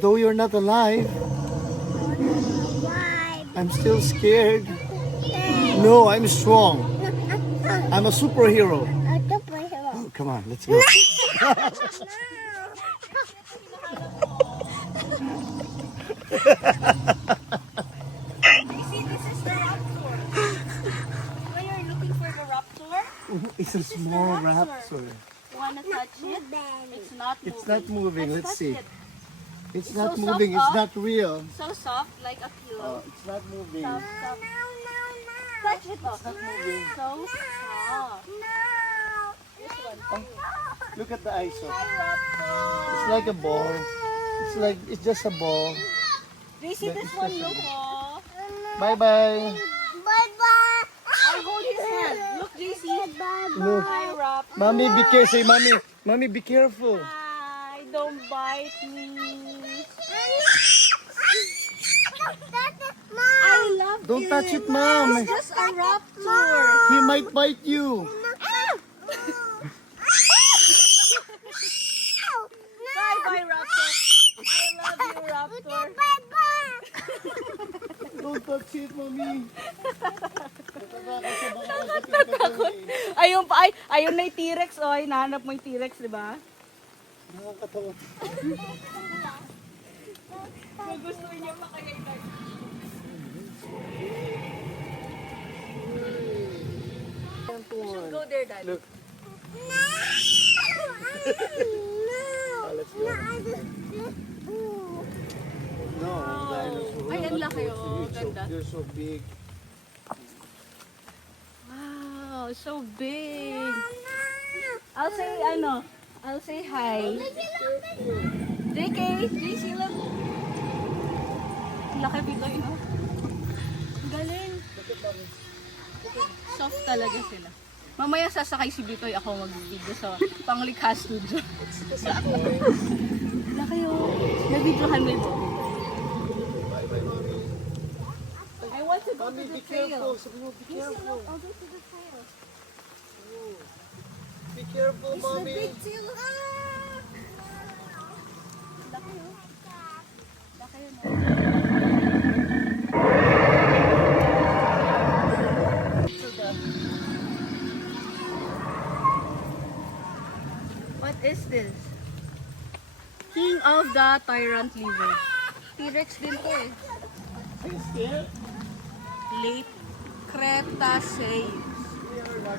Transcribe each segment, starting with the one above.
Though you're not alive, I'm still scared. No, I'm strong. I'm a superhero. Oh, come on, let's go. See, this is the raptor. When you're looking for the raptor, It's a small raptor. wanna touch it? It's not moving. It's not moving. Let's touch see. it. It's It's not so moving. soft, It's not real. So soft, like a pillow. It's not moving. Soft, soft. Touch it, oh. It's not moving. So soft. This one. Look at the eyes. Oh. Hi, raptor. It's like a ball. It's just a ball. Do you see this one? Look, oh. Bye bye. I hold his hand. Look, JC. Look. Hi, raptor. Mommy, be careful. Say, mommy. Mommy, be careful. Hi, don't bite me. I love Don't it. touch it, mom. It's just a raptor. He might bite you. Bye, raptor. I love you, raptor. Don't touch it, mommy. Ayun pa, ayun na yung T-Rex. Oh, hinahanap mo yung T-Rex, di ba? Nakakatawa. Gusto niya pa kaya ito. Go there, Dad. Look. Let's go. No, dinosaur. Ay, ang laki, oh. It's Ganda. They're so big. Wow, so big. I'll say hi. JK, JC, look. Ang laki bitoy, no? Galing. Soft talaga sila. Mamaya sasakay si Bitoy, ako mag-video sa Panglikha Studio. Laki, oh. Nabidyohan mo ito. I want to go Mommy, to be the trail. careful. Sabi mo, be careful. I'll go to the trail. Be careful, It's the mommy. big tail. Ah! Laki, oh. Laki yun, oh. What is this? King of the Tyrant Liver. T-Rex din to eh. Are you scared? Late Cretaceous.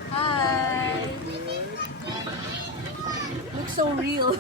Hi! Looks so real.